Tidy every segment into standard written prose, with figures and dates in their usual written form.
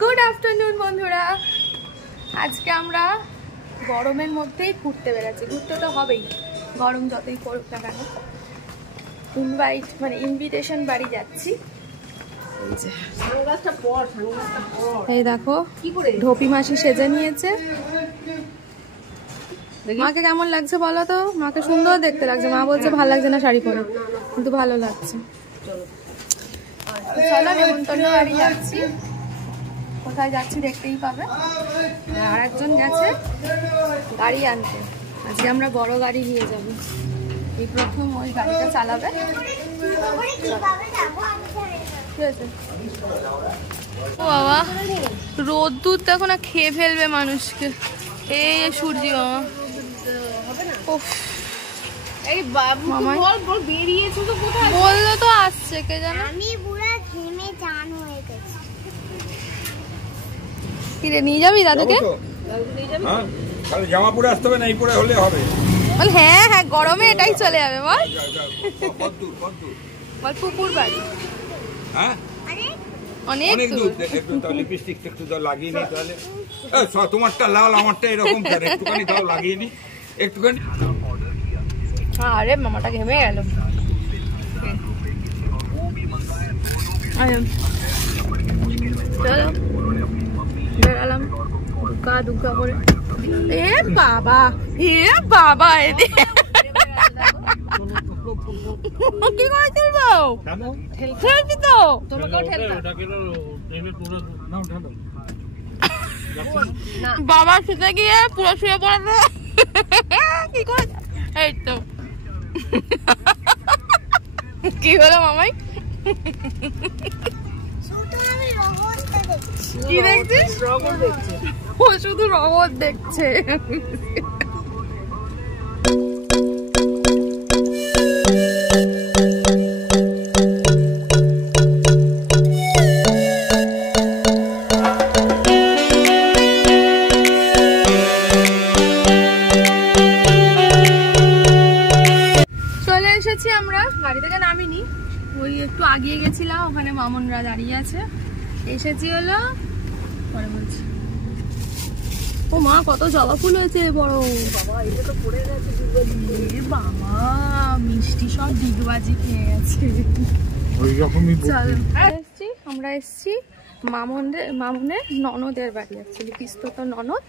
Good afternoon বন্ধুরা, আজকে আমরা গরমের মধ্যেই ঘুরতে বেড়াচ্ছি। ঘুরতে তো হবেই, গরম যতই পড়ুক না কেন। ইনভিটেশন বাড়ি যাচ্ছি। এই দেখো ঢোপি মাসি সেজে নিয়েছে। মাকে কেমন লাগছে বলো তো? মাকে সুন্দর দেখতে লাগছে। মা বলছে ভালো লাগছে না শাড়ি পরে, কিন্তু ভালো লাগছে। চলো নেমন্তন্ন বাড়ি যাচ্ছি। কোথায় যাচ্ছি দেখতেই পাবে। আর একজন গেছে গাড়ি আনতে। আজকে আমরা বড় গাড়ি নিয়ে যাব। এই প্রথম ওই গাড়িটা চালাবে। ঠিক আছে। ও বাবা, রোদ্দুর তো এখন খেয়ে ফেলবে মানুষকে। এই সূর্য মামা, এই বাবু বল বেরিয়েছো তো কোথায়? বললো তো আসছে, কে জানে। আমি পুরো ঘেমে চান হয়ে গেছি। কি রে, নিয়ে যাবি দাদুকে? হ্যাঁ, তাহলে জামা পরে আসতে হবে না, এই পরে হলে হবে। বল হ্যাঁ হ্যাঁ, গরমে এটাই চলে যাবে। বল বল পুকুর বাড়ি। হ্যাঁ অনেক দূর। একটু লিপস্টিক একটু দাও, লাগিয়ে নি তাহলে। তোমারটা লাল, আমারটা এরকম, একটুখানি দাও লাগিয়ে নি একটুখানি। আরে মামাটা ঘেমে গেল। চলো বেড়ালাম দুগ্গা দুগ্গা করে। এ বাবা, এ বাবা, কি করে তুলবো? ঠেলছি তো। বাবা শুতে গিয়ে পুরো শুয়ে পড়ে। কি করে? এই তো কি হলো মামাই? কি দেখছিস? ও শুধু রবট দেখছে। চলে এসেছি আমরা, গাড়ি থেকে নামিনি, ওই একটু আগিয়ে গেছিলাম, ওখানে মামনরা দাঁড়িয়ে আছে। এসেছি হলো পরে বলছি। ও মা, কত জবা ফুল হয়েছে বড়। বাবা, এটা তো পড়ে গেছে ডিগবাজি। বাবা, মিষ্টি সব ডিগবাজি খেয়ে গেছে। ওই রকমই এসেছি আমরা, এসেছি মামনের ননদের বাড়ি। অ্যাকচুয়ালি পিস্তত ননদ,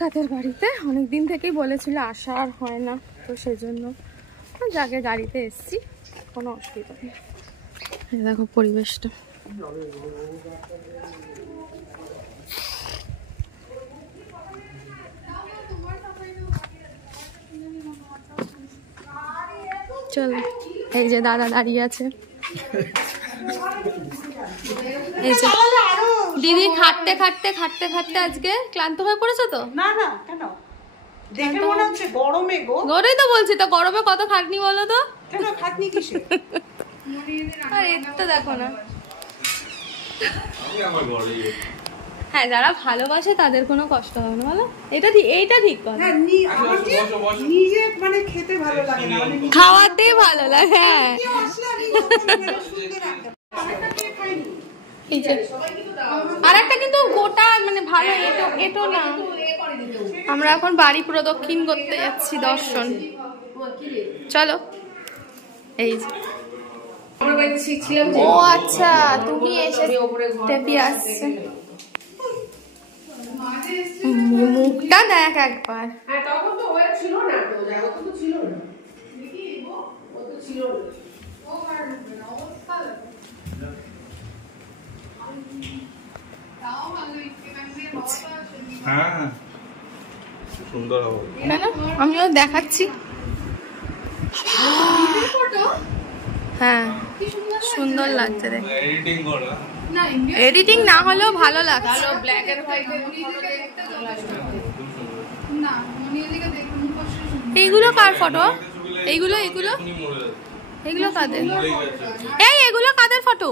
তাদের বাড়িতে অনেকদিন থেকেই বলেছিল, আসা আর হয় না, তো সেজন্য যাকে গাড়িতে এসেছি, কোনো অসুবিধা নেই। দেখো পরিবেশটা। চলো, এই যে দাদা দাঁড়িয়ে আছে। এই যে দিদি খাটতে খাটতে খাটতে খাটতে আজকে ক্লান্ত হয়ে পড়েছো তো? না না, কেন? দেখে মনে হচ্ছে গরমে গো। গরমে তো বলছি তো, গরমে কত খাটনি বলো তো? কেন খাটনি কিসে? আর এটা দেখো না। হ্যাঁ, যারা ভালোবাসে তাদের কোনো কষ্ট হবে না, বলো? এইটা ঠিক কথা। হ্যাঁ, নিজে মানে খেতে ভালো লাগে না, মানে খাওয়াতে ভালো লাগে। হ্যাঁ, আর একটা কিন্তু গোটা মানে ভালো, এটো না। আমরা এখন বাড়ি প্রদক্ষিণ করতে যাচ্ছি, দর্শন। চলো। এই যে ও আচ্ছা, তুমি এসে টেপি আসছে। মুখটা দেখ একবার। হ্যাঁ, সুন্দর হবে। আমিও দেখাচ্ছি। হ্যাঁ, সুন্দর লাগছে দেখ। এডিটিং না হলেও ভালো লাগছে। এইগুলো কার ফটো? এইগুলো কাদের? এগুলো কাদের ফটো?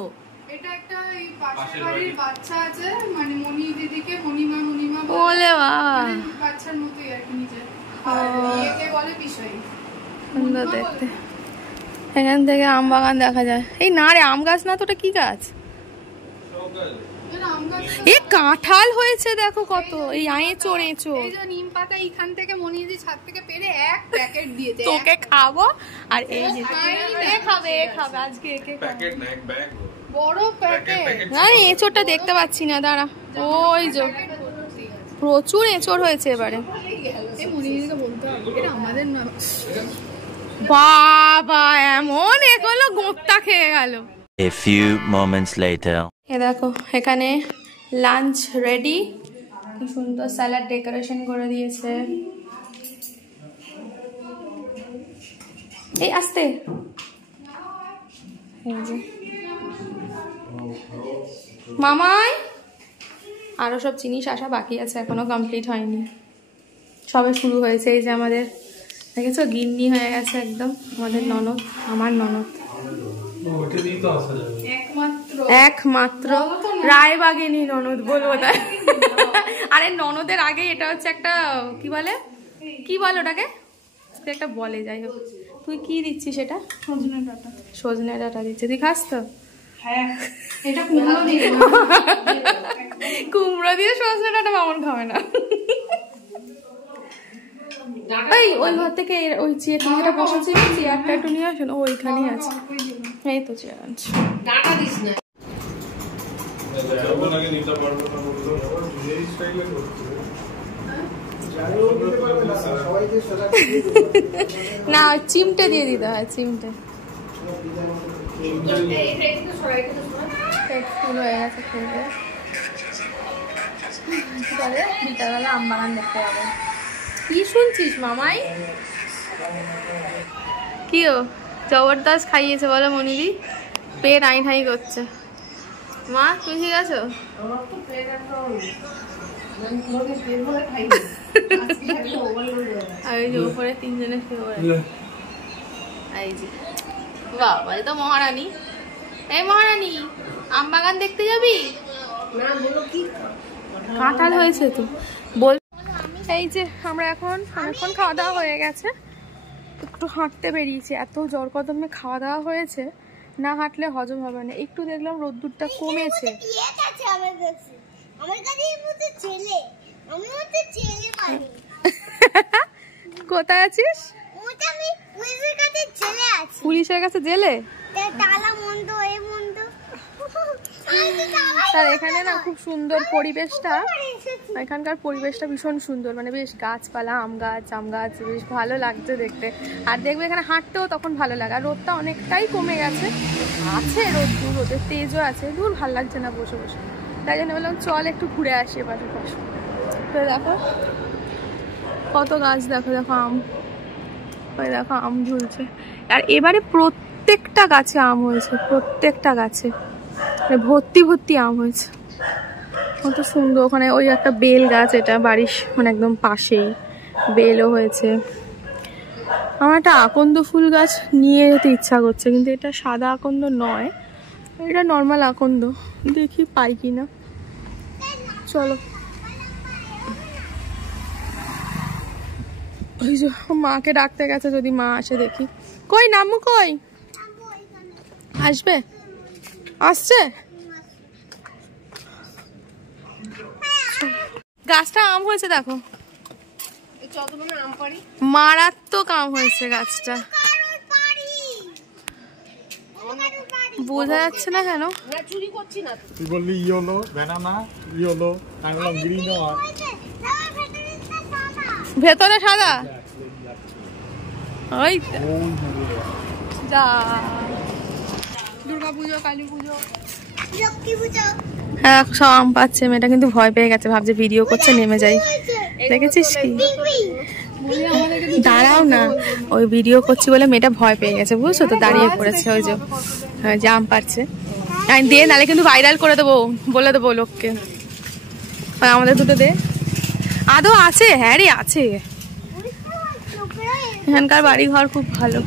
এটা একটা এই পাশের বাড়ির বাচ্চা আছে, মানে মনি দিদিকে মনিমা বলে বাচ্চার মতোই আর কি, নিজে একে বলে বিষয়। সুন্দর দেখতে। এখান থেকে আম বাগান দেখা যায়। এই না রে, আম গাছ না তো, ওটা কি গাছ? এ কাঁঠাল হয়েছে দেখো কত, এই এঁচোড় এঁচোড়। এই যে নিম পাতা এইখান থেকে মনিদি ছাদ থেকে পেরে এক প্যাকেট দিয়েছে। তোকে খাবো আর এই যে এ খাবে আজকে একে প্যাকেট না, এক ব্যাগ বড় প্যাকেট। না এঁচোড়টা দেখতে পাচ্ছি না, দাঁড়া। ওই যে প্রচুর এঁচোড় হয়েছে এবারে। এই মনিদিকে বলতে হবে এটা আমাদের নয়। বাবা এমন এগুলো গোঁত্তা খেয়ে গেল। A few moments later. এ দেখো এখানে লাঞ্চ রেডি, কি সুন্দর স্যালাড ডেকোরেশন করে দিয়েছে। এই আস্তে, এই যে মামাই আরো সব জিনিস আসা বাকি আছে, এখনো কমপ্লিট হয়নি, সবে শুরু হয়েছে। এই যে আমাদের দেখেছো গিন্নি হয়ে গেছে একদম আমাদের ননদ, আমার ননদ একমাত্র রায়বাগিনী ননদ বলবো তাই। আরে ননদের আগে এটা হচ্ছে একটা কি বলে ওটাকে একটা বলে, যাই হোক। তুই কি দিচ্ছিস সেটা? সজনে ডাঁটা দিচ্ছে, তুই খাস তো? কুমড়ো দিয়ে সজনে ডাঁটা মামন খাবে না। ওই ঘর থেকে ওই চেয়ার যেটা বসেছিল চেয়ারটা একটু নিয়ে আসেন, ওইখানেই আছে। এই তো চেয়ার আনছি। না চিমটে দিয়ে দিতে হয়, চিমটে বিকালবেলা আম বাগান দেখতে যাবো। কি শুনছিস মামাই? কি ও জবরদস্ত খাইয়েছে বলো মনিদি, পেট আই ঠাই করছে। মা তুমি ঠিক আছো? আর ওই যে উপরে তিনজনে বাবা তো মহারানী। এই মহারানী আম বাগান দেখতে যাবি? কাঁঠাল হয়েছে তো বল। এই যে আমরা এখন অনেকক্ষণ খাওয়া দাওয়া হয়ে গেছে, একটু হাঁটতে বেরিয়েছি। এত জ্বর কদমে খাওয়া দাওয়া হয়েছে, না হাঁটলে হজম হবে না। একটু দেখলাম রোদ্দুরটা কমেছে। কোথায় আছিস? পুলিশের কাছে জেলে? তার এখানে না খুব সুন্দর পরিবেশটা, এখানকার পরিবেশটা ভীষণ সুন্দর, মানে বেশ গাছপালা, আম গাছ বেশ ভালো লাগছে দেখতে। আর দেখবে এখানে হাঁটতেও তখন ভালো লাগে। আর রোদটা অনেকটাই কমে গেছে, আছে রোদের তেজও আছে, দূর ভালো লাগছে না বসে বসে। তাই জন্য বললাম চল একটু ঘুরে আসি এবার পাশে। তো দেখো কত গাছ, দেখো আম, ওই দেখো আম ঝুলছে। আর এবারে প্রত্যেকটা গাছে আম হয়েছে, প্রত্যেকটা গাছে ভর্তি আম হয়েছে, কত সুন্দর। ওখানে ওই একটা বেল গাছ, এটা বাড়ির মানে একদম পাশেই, বেলও হয়েছে। আমার একটা আকন্দ ফুল গাছ নিয়ে যেতে ইচ্ছা করছে, কিন্তু এটা সাদা আকন্দ নয়, এটা নর্মাল আকন্দ, দেখি পাই কিনা। চলো ওই যে মাকে ডাকতে গেছে, যদি মা আসে দেখি। কই নামু, কই আসবে? আসছে। গাছটা আম হয়েছে দেখো, মারাত্মক আম হয়েছে গাছটা, বোঝা যাচ্ছে না কেন। তুই বললি ইয়েলো ব্যানানা, ইয়েলো আমি বললাম গ্রিন। ভেতরে সাদা, ওই যা দুর্গাপুজো, কালী পুজো, হ্যাঁ সব আম পাচ্ছে। মেয়েটা কিন্তু ভয় পেয়ে গেছে, ভাবছে ভিডিও করছে, নেমে যাই। দেখেছিস কি? দাঁড়াও না, ওই ভিডিও করছি বলে মেয়েটা ভয় পেয়ে গেছে, বুঝছো তো, দাঁড়িয়ে পড়েছে। ওই যে আম পাচ্ছে, দিয়ে নালে কিন্তু ভাইরাল করে দেবো, বলে দেবো লোককে। আমাদের দুটো দে। আদৌ আছে? হ্যাঁ রে আছে, এখানকার বাড়ি ঘর খুব ভালো।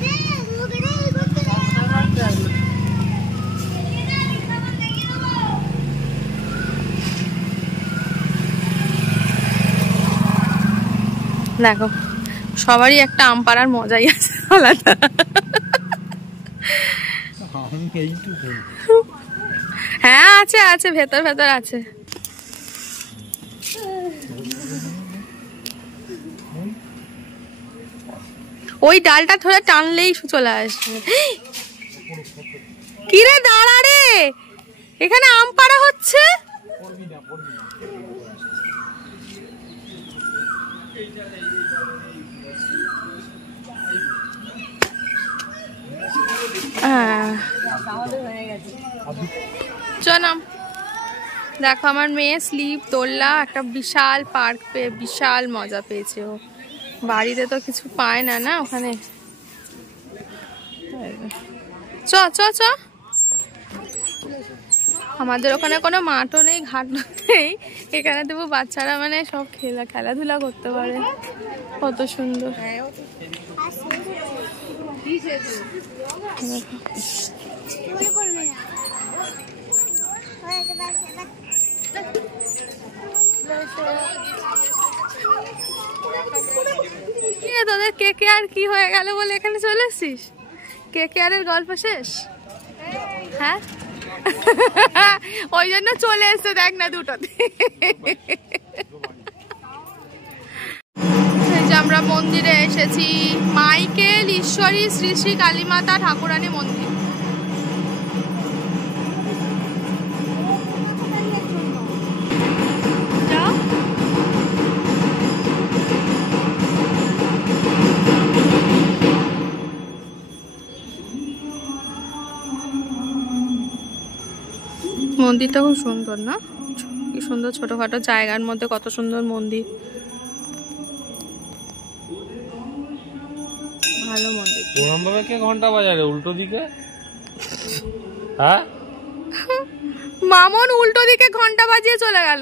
দেখো সবারই একটা আম পাড়ার মজাই আছে আলাদা। হ্যাঁ আছে আছে, ভেতর ভেতর আছে। ওই ডালটা ধরে টানলেই চলে আসবে। কিরে দাঁড়া রে, এখানে আম পাড়া হচ্ছে। চনাম দেখো, আমার মেয়ে স্লিপ তোললা, একটা বিশাল পার্ক পেয়ে বিশাল মজা পেয়েছে। ও বাড়িতে তো কিছু পায় না না ওখানে। চ চ চ, আমাদের ওখানে কোনো মাঠও নেই, ঘাট নেই, এখানে দেবো বাচ্চারা মানে সব খেলাধুলা করতে পারে, কত সুন্দর। তোদের কে আর কি হয়ে গেল বলে এখানে চলে এসছিস? কে আর এর গল্প শেষ? হ্যাঁ ওই জন্য চলে এসছে, দেখ না দুটোতে। আমরা মন্দিরে এসেছি, মাইকেল ঈশ্বরী শ্রী শ্রী কালীমাতা ঠাকুরানী মন্দির। মন্দিরটা খুব সুন্দর না? কি সুন্দর ছোটখাটো জায়গার মধ্যে কত সুন্দর মন্দির, ভালো মন্দির। প্রণাম বাবা কে ঘন্টা বাজারে উল্টো দিকে? হ্যাঁ মামন উল্টো দিকে ঘন্টা বাজিয়ে চলে গেল।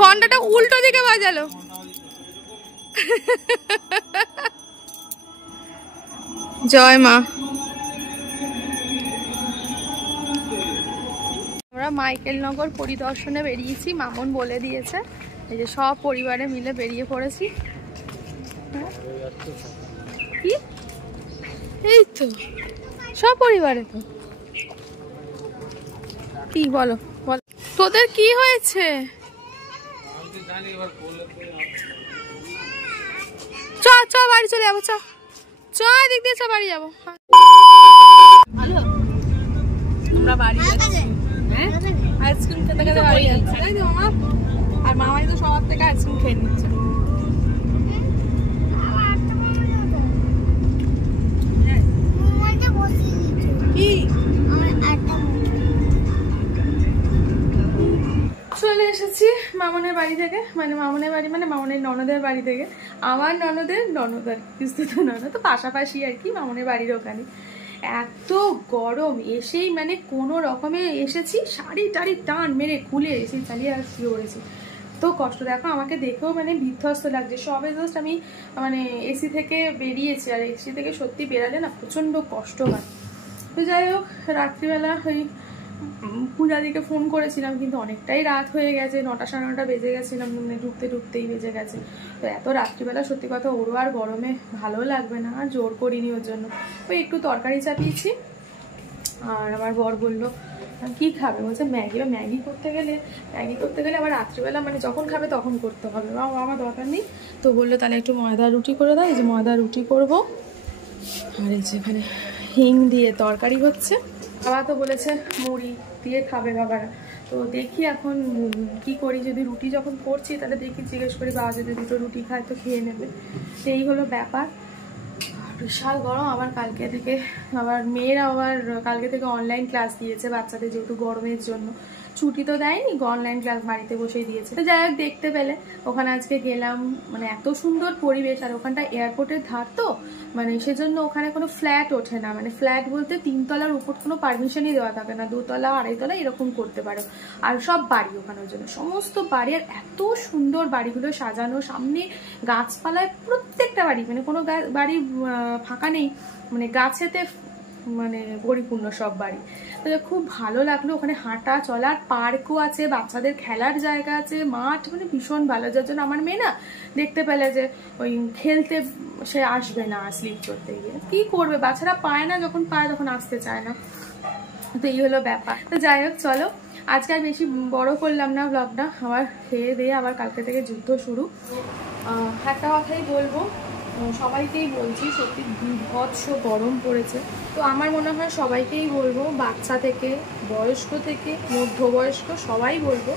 ঘন্টাটা উল্টো দিকে বাজালো। জয় মা। আমরা মাইকেল নগর পরিদর্শনে বেরিয়েছি, মামন বলে দিয়েছে। এই যে সব পরিবারে মিলে বেরিয়ে পড়েছি। কি এই তো সব পরিবারে তো। কি বলো বল, তোদের কি হয়েছে? চ চ বাড়ি চলে যাবো, চ চ দিক দিয়ে চ বাড়ি যাবো। আমরা বাড়ি যাচ্ছি, হ্যাঁ আইসক্রিম খেতে খেতে বাড়ি যাচ্ছি, তাই তো মামা? আর মামাই তো সবার থেকে আইসক্রিম খেয়ে নিচ্ছে। চলে এসেছি মামনের বাড়ি থেকে, মানে মামনের বাড়ি মানে মামনের ননদের বাড়ি থেকে। আমার ননদের ননদ আর কি, ননদ তো পাশাপাশি আর কি, মামনের বাড়ির ওখানে। এত গরম, এসেই মানে কোনো রকমে এসেছি, শাড়ি টাড়ি টান মেরে খুলে এসে চালিয়ে আর শুয়ে পড়েছি। তো কষ্ট, দেখো আমাকে দেখেও মানে বিধ্বস্ত লাগছে। সবে জাস্ট আমি মানে এসি থেকে বেরিয়েছি, আর এসি থেকে সত্যি বেরালে না প্রচণ্ড কষ্ট হয়। তো যাই হোক, রাত্রিবেলা ওই পূজাদিকে ফোন করেছিলাম, কিন্তু অনেকটাই রাত হয়ে গেছে, 9টা সাড়ে 9টা বেজে গেছিলাম, মানে ঢুকতেই বেজে গেছে। তো এত রাত্রিবেলা সত্যি কথা ওরও আর গরমে ভালো লাগবে না, আর জোর করিনি ওর জন্য। ওই একটু তরকারি চাপিয়েছি। আর আমার বর বললো কি খাবে, বলছে ম্যাগি। বা ম্যাগি করতে গেলে আবার রাত্রিবেলা মানে যখন খাবে তখন করতে হবে, আমার দরকার নেই। তো বললো তাহলে একটু ময়দা রুটি করে দাও। এই যে ময়দা রুটি করবো, আর এই যে এখানে হিং দিয়ে তরকারি হচ্ছে। বাবা তো বলেছে মুড়ি দিয়ে খাবে বাবারা, তো দেখি এখন কি করি। যদি রুটি যখন করছি তাহলে দেখি জিজ্ঞেস করি, বাবা যদি দুটো রুটি খায় তো খেয়ে নেবে। তো এই হলো ব্যাপার। বিশাল গরম। আবার কালকে থেকে আবার মেয়েরা আবার কালকে থেকে অনলাইন ক্লাস দিয়েছে বাচ্চাদের, যেহেতু গরমের জন্য ছুটি তো দেয়নি, অনলাইন ক্লাস বাড়িতে বসেই দিয়েছে। তো যাই হোক, দেখতে পেলে ওখানে আজকে গেলাম, মানে এত সুন্দর পরিবেশ। আর ওখানটা এয়ারপোর্টের ধার তো, মানে সেজন্য ওখানে কোনো ফ্ল্যাট ওঠে না। মানে ফ্ল্যাট বলতে 3 তলার উপর কোনো পারমিশনই দেওয়া থাকে না, 2 তলা 2.5 তলা এরকম করতে পারো। আর সব বাড়ি ওখানের জন্য, সমস্ত বাড়ি। আর এত সুন্দর বাড়িগুলো সাজানো, সামনে গাছপালায় প্রত্যেকটা বাড়ি, মানে কোনো বাড়ি ফাঁকা নেই, মানে গাছেতে মানে পরিপূর্ণ সব বাড়ি। তো খুব ভালো লাগলো। ওখানে হাঁটা চলার পার্কও আছে, বাচ্চাদের খেলার জায়গা আছে, মাঠ, মানে ভীষণ ভালো। যার জন্য আমার মেয়ে না দেখতে পেলে যে ওই খেলতে সে আসবে না স্লিপ করতে গিয়ে। কি করবে, বাচ্চারা পায় না, যখন পায় তখন আসতে চায় না। তো এই হলো ব্যাপার। তো যাই হোক, চলো আজকে আর বেশি বড় করলাম না ব্লগটা। আবার খেয়ে দিয়ে আবার কালকে থেকে যুদ্ধ শুরু। একটা কথাই বলবো, সবাইকেই বলছি, সত্যি বিভৎস গরম পড়েছে। তো আমার মনে হয় সবাইকেই বলবো, বাচ্চা থেকে বয়স্ক থেকে মধ্যবয়স্ক সবাই বলবো,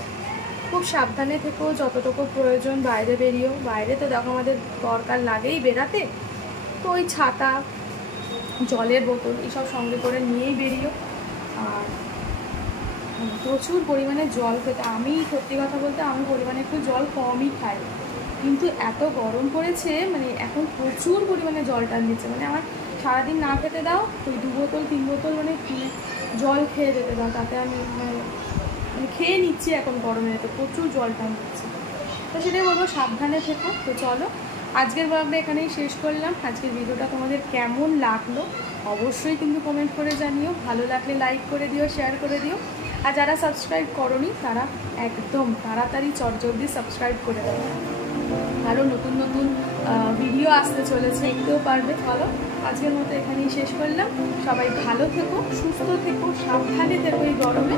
খুব সাবধানে থেকো, যতটুকু প্রয়োজন বাইরে বেরিয়েও। বাইরে তো দেখো আমাদের দরকার লাগেই বেরাতে, তো ওই ছাতা, জলের বোতল এসব সঙ্গে করে নিয়েই বেরিয়েও। আর প্রচুর পরিমাণে জল খেতে, আমি সত্যি কথা বলতে আমি পরিমাণে একটু জল কমই খাই, কিন্তু এত গরম পড়েছে মানে এখন প্রচুর পরিমাণে জল টান দিচ্ছে। মানে আমার সারাদিন না খেতে দাও, ওই 2 বোতল 3 বোতল মানে জল খেয়ে যেতে দাও, তাতে আমি মানে খেয়ে নিচ্ছি এখন গরমে, তো প্রচুর জল টান দিচ্ছে। তো সেটাই বলবো, সাবধানে থেকো। তো চলো আজকের ব্লগটা এখানেই শেষ করলাম। আজকের ভিডিওটা তোমাদের কেমন লাগলো অবশ্যই কিন্তু কমেন্ট করে জানিও। ভালো লাগলে লাইক করে দিও, শেয়ার করে দিও। আর যারা সাবস্ক্রাইব করোনি তারা একদম তাড়াতাড়ি চটজলদি সাবস্ক্রাইব করে দাও, আরও নতুন নতুন ভিডিও আসতে চলেছে, দেখতেও পারবে। চলো আজকের মতো এখানেই শেষ করলাম। সবাই ভালো থেকো, সুস্থ থেকো, সাবধানে থেকো এই গরমে।